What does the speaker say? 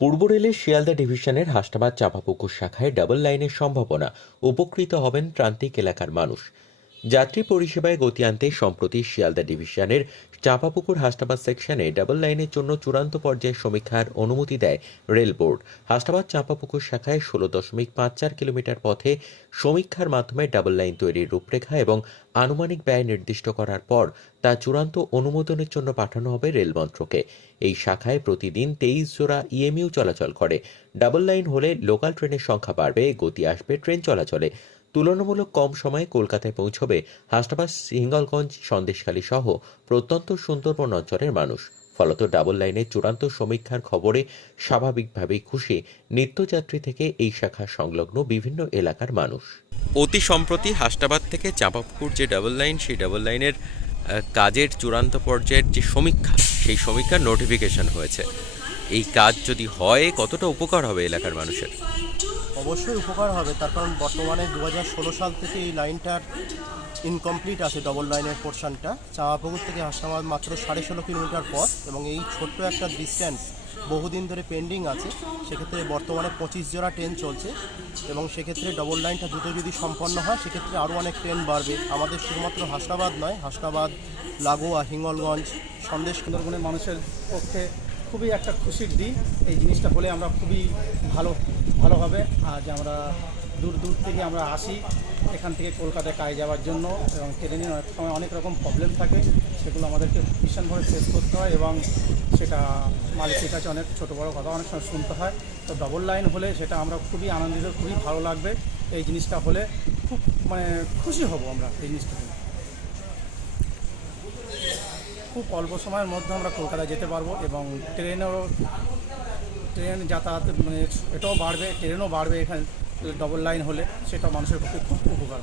পূর্ব রেলের শিয়ালদা ডিভিশনের হাসনাবাদ চাঁপাপুকুর শাখায় ডাবল লাইনের সম্ভাবনা, উপকৃত হবেন প্রান্তিক এলাকার মানুষ। যাত্রী পরিষেবায় গতি আনতে সম্প্রতি শিয়ালদা ডিভিশনের চাঁপাপুকুর হাসনাবাদ সেকশনে ডাবল লাইনের জন্য চূড়ান্ত পর্যায়ে সমীক্ষার অনুমতি দেয় রেল বোর্ড। হাসনাবাদ চাঁপাপুকুর শাখায় ষোলো দশমিক পাঁচ চার কিলোমিটার পথে সমীক্ষার মাধ্যমে ডাবল লাইন তৈরির রূপরেখা এবং আনুমানিক ব্যয় নির্দিষ্ট করার পর তা চূড়ান্ত অনুমোদনের জন্য পাঠানো হবে রেল মন্ত্রকে। এই শাখায় প্রতিদিন তেইশ জোড়া ইএমইউ চলাচল করে। ডাবল লাইন হলে লোকাল ট্রেনের সংখ্যা বাড়বে, গতি আসবে, ট্রেন চলাচলে। তুলনামূলক কম সময়ে কলকাতায় পৌঁছবে হাসনাবাদ, সিঙ্গলগঞ্জ, সন্দেশখালী সহ প্রত্যন্ত সুন্দরবন অঞ্চলের মানুষ। ফলত ডাবল লাইনের চূড়ান্ত সমীক্ষার খবরে স্বাভাবিকভাবেই খুশি নিত্যযাত্রী থেকে এই শাখা সংলগ্ন বিভিন্ন এলাকার মানুষ। অতি সম্প্রতি হাসনাবাদ থেকে চাঁপাপুকুর যে ডাবল লাইন, সেই ডাবল লাইনের কাজের চূড়ান্ত পর্যায়ের যে সমীক্ষা, সেই সমীক্ষার নোটিফিকেশন হয়েছে। এই কাজ যদি হয়, কতটা উপকার হবে এলাকার মানুষের? অবশ্যই উপকার হবে। তার কারণ বর্তমানে দু সাল থেকে এই লাইনটার ইনকমপ্লিট আছে ডবল লাইনের পোর্শনটা চাঁপাপুকুর থেকে হাসনাবাদ মাত্র সাড়ে ষোলো কিলোমিটার পথ এবং এই ছোট্ট একটা ডিস্ট্যান্স বহুদিন ধরে পেন্ডিং আছে। সেক্ষেত্রে বর্তমানে পঁচিশ জোড়া ট্রেন চলছে এবং সেক্ষেত্রে ডবল লাইনটা দ্রুত যদি সম্পন্ন হয়, সেক্ষেত্রে আরও অনেক ট্রেন বাড়বে। আমাদের শুধুমাত্র হাসনাবাদ নয়, হাসনাবাদ, লাগোয়া, হিঙ্গলগঞ্জ, সন্দেশ, সুন্দরবনের মানুষের পক্ষে খুবই একটা খুশির দিন। এই জিনিসটা হলে আমরা খুবই ভালো ভালো হবে। আজ আমরা দূর দূর থেকে আমরা আসি। এখান থেকে কলকাতায় কাজে যাওয়ার জন্য এবং ট্রেনে অনেক সময় অনেক রকম প্রবলেম থাকে। সেগুলো আমাদেরকে ভীষণভাবে ফেস করতে হয় এবং সেটা মালিকের কাছে অনেক ছোটো, বড়ো কথা অনেক সময় শুনতে হয়। তো ডবল লাইন হলে সেটা আমরা খুবই আনন্দিত, খুবই ভালো লাগবে। এই জিনিসটা হলে খুব মানে খুশি হব আমরা এই জিনিসটা। খুব অল্প সময়ের মধ্যে আমরা কলকাতায় যেতে পারব এবং ট্রেনেরও ট্রেন যাতায়াত মানে এটাও বাড়বে, ট্রেনও বাড়বে এখানে ডবল লাইন হলে, সেটা মানুষের পক্ষে খুব উপকার